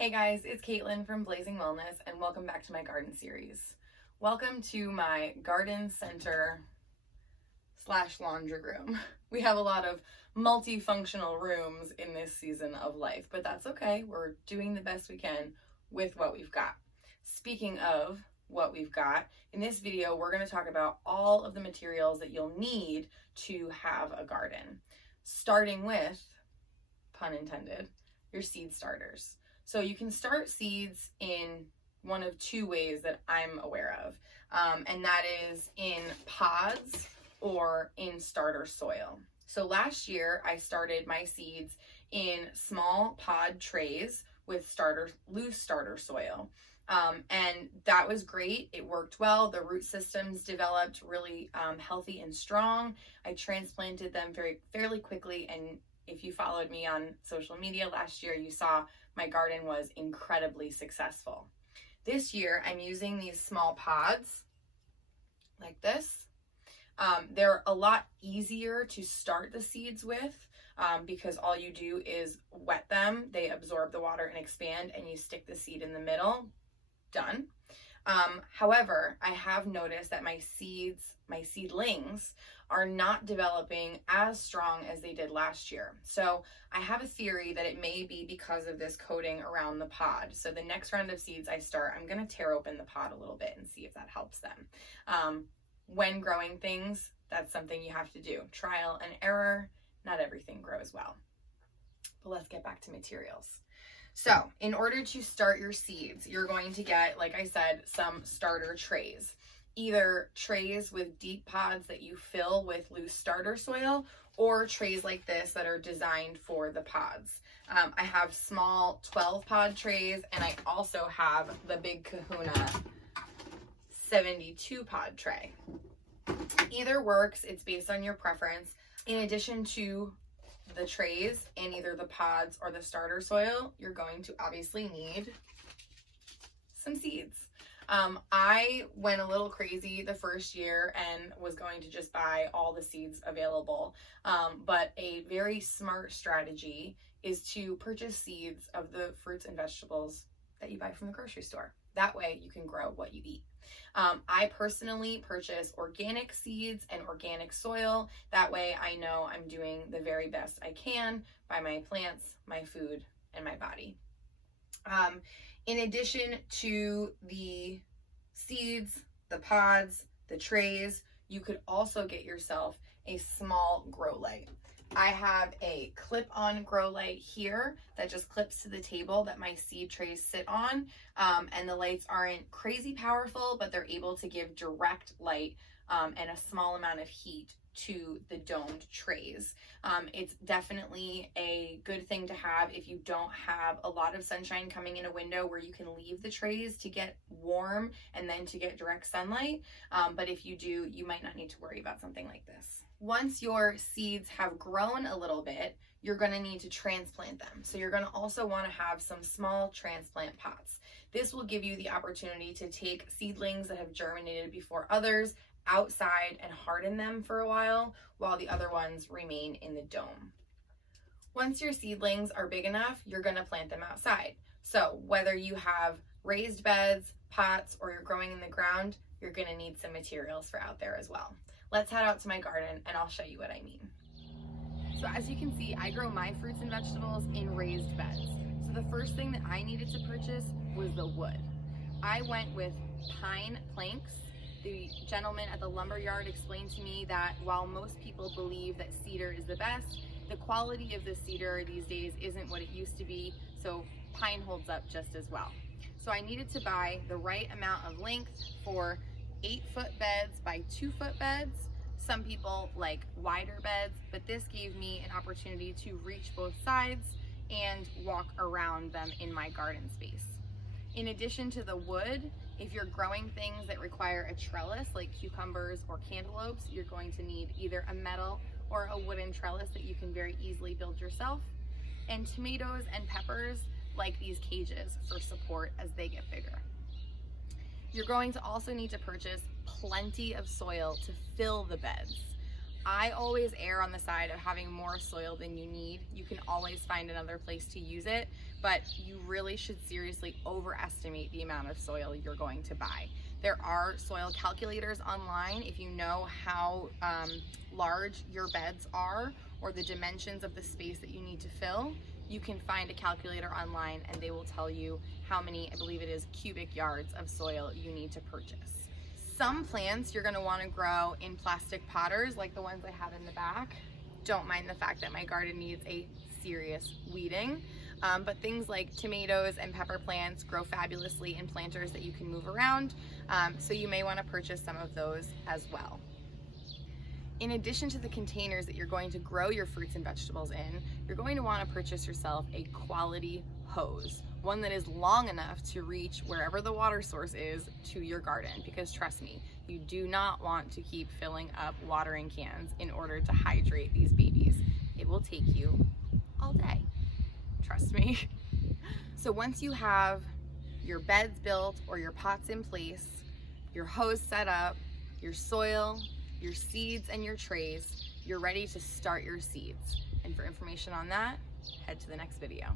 Hey guys, it's Caitlin from Blazing Wellness and welcome back to my garden series. Welcome to my garden center / laundry room. We have a lot of multifunctional rooms in this season of life, but that's okay. We're doing the best we can with what we've got. Speaking of what we've got, in this video, we're going to talk about all of the materials that you'll need to have a garden, starting with, pun intended, your seed starters. So you can start seeds in one of two ways that I'm aware of, and that is in pods or in starter soil. So last year I started my seeds in small pod trays with loose starter soil. And that was great. It worked well. The root systems developed really healthy and strong. I transplanted them fairly quickly, and if you followed me on social media last year, you saw my garden was incredibly successful. This year, I'm using these small pods like this. They're a lot easier to start the seeds with because all you do is wet them. They absorb the water and expand, and you stick the seed in the middle. Done. However, I have noticed that my seedlings are not developing as strong as they did last year. So I have a theory that it may be because of this coating around the pod. So the next round of seeds I start, I'm going to tear open the pod a little bit and see if that helps them. When growing things, that's something you have to do. Trial and error. Not everything grows well. But let's get back to materials. So in order to start your seeds, you're going to get, like I said, some starter trays. Either trays with deep pods that you fill with loose starter soil, or trays like this that are designed for the pods. I have small 12 pod trays, and I also have the big Kahuna 72 pod tray. Either works, it's based on your preference. In addition to the trays and either the pods or the starter soil, you're going to obviously need some seeds. I went a little crazy the first year and was going to just buy all the seeds available. But a very smart strategy is to purchase seeds of the fruits and vegetables that you buy from the grocery store. That way you can grow what you eat. I personally purchase organic seeds and organic soil. That way I know I'm doing the very best I can by my plants, my food, and my body. In addition to the seeds, the pods, the trays, you could also get yourself a small grow light. I have a clip-on grow light here that just clips to the table that my seed trays sit on, and the lights aren't crazy powerful, but they're able to give direct light and a small amount of heat to the domed trays. It's definitely a good thing to have if you don't have a lot of sunshine coming in a window where you can leave the trays to get warm and then to get direct sunlight. But if you do, you might not need to worry about something like this. Once your seeds have grown a little bit, you're going to need to transplant them. So you're going to also want to have some small transplant pots. This will give you the opportunity to take seedlings that have germinated before others outside and harden them for a while the other ones remain in the dome. Once your seedlings are big enough, you're going to plant them outside. So whether you have raised beds, pots, or you're growing in the ground, you're going to need some materials for out there as well. Let's head out to my garden and I'll show you what I mean. So as you can see, I grow my fruits and vegetables in raised beds. So the first thing that I needed to purchase was the wood. I went with pine planks. The gentleman at the lumber yard explained to me that while most people believe that cedar is the best, the quality of the cedar these days isn't what it used to be, so pine holds up just as well. So I needed to buy the right amount of length for 8-foot beds by 2-foot beds. Some people like wider beds, but this gave me an opportunity to reach both sides and walk around them in my garden space. In addition to the wood, if you're growing things that require a trellis like cucumbers or cantaloupes, you're going to need either a metal or a wooden trellis that you can very easily build yourself. And tomatoes and peppers like these cages for support as they get bigger. You're going to also need to purchase plenty of soil to fill the beds. I always err on the side of having more soil than you need. You can always find another place to use it, but you really should seriously overestimate the amount of soil you're going to buy. There are soil calculators online. If you know how large your beds are or the dimensions of the space that you need to fill, you can find a calculator online and they will tell you how many, I believe it is, cubic yards of soil you need to purchase. Some plants you're gonna wanna grow in plastic potters like the ones I have in the back. Don't mind the fact that my garden needs a serious weeding, but things like tomatoes and pepper plants grow fabulously in planters that you can move around, so you may wanna purchase some of those as well. In addition to the containers that you're going to grow your fruits and vegetables in, you're going to want to purchase yourself a quality hose, one that is long enough to reach wherever the water source is to your garden, because trust me, you do not want to keep filling up watering cans in order to hydrate these babies. It will take you all day, trust me. So once you have your beds built or your pots in place, your hose set up, your soil, your seeds, and your trays, you're ready to start your seeds. And for information on that, head to the next video.